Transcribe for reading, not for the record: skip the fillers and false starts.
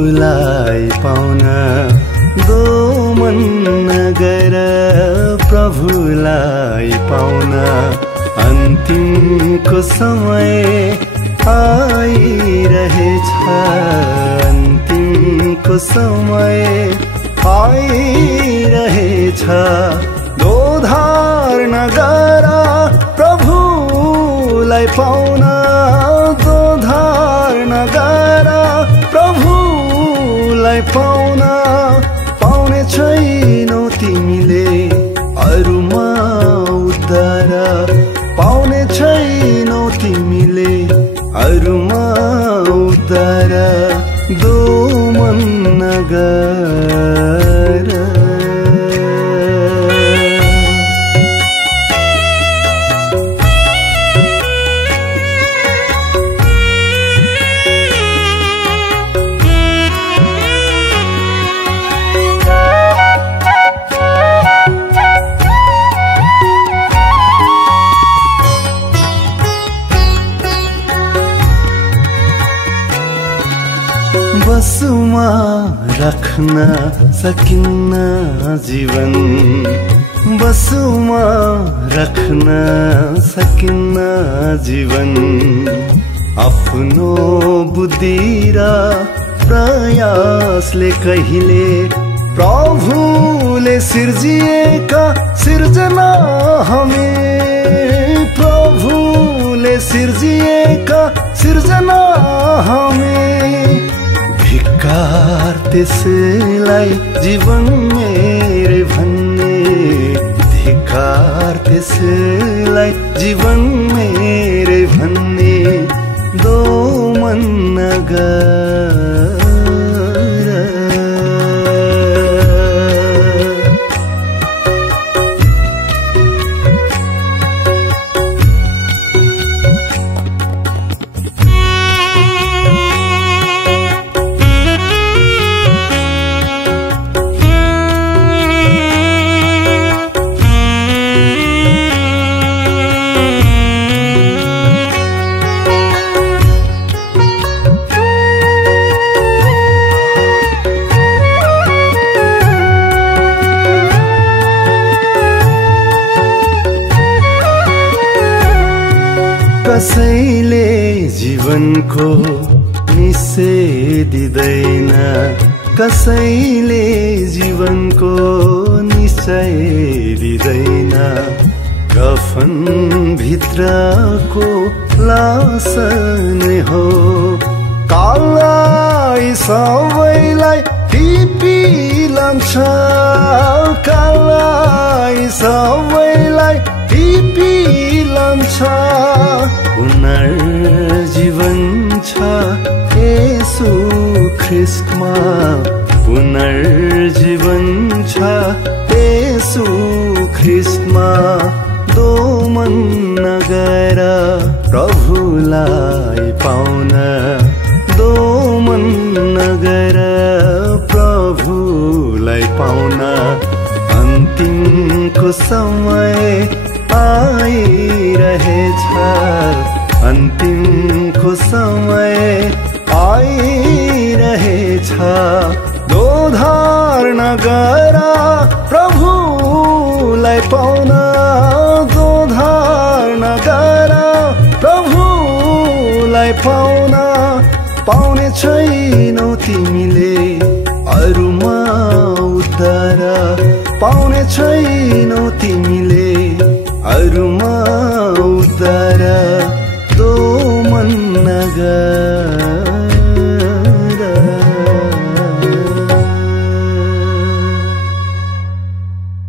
प्रभुलाई पाउन दोमन नगर प्रभुलाई पाउन अन्तिमको समय आइरहेछ अन्तिमको समय आइरहेछ दोधार नगर प्रभुलाई पाउन दोधार नगर प्रभुलाई पाउन पाउने छैनौ तिमीले अरूमा उद्धार पाउने छैनौ तिमीले अरूमा उद्धार दोमन नगर बसुमा राख्न सकिन्न जीवन बसुमा राख्न सकिन्न जीवन आफ्नो बुद्धि र प्रयासले कहिले प्रभुले सिर्जिएका सिर्जना हामी प्रभुले सिर्जिएका सिर्जना हामी धिक्कार त्यसलाई जीवन मेरे भन्ने धिक्कार त्यसलाई जीवन मेरे भन्ने दोमन नगर कसैले जीवनको निश्चय दिँदैन कसैले जीवनको निश्चय दिँदैन कफन भित्रको लास नै हो काललाई सबैलाई टिपी लान्छ काललाई सबैलाई टिपी लान्छ पुनर्जीवन छ येशू ख्रीष्टमा पुनर्जीवन छ येशू ख्रीष्टमा दोमन नगर प्रभुलाई पाउन दोमन नगर प्रभुलाई पाउन अन्तिमको समय आइरहेछ अन्तिमको समय आइरहेछ दोधार नगर प्रभुलाई पाउन दोधार नगर प्रभुलाई पाउन पाउने छैनौ तिमीले अरूमा उद्धार पाउने छैनौ तिमीले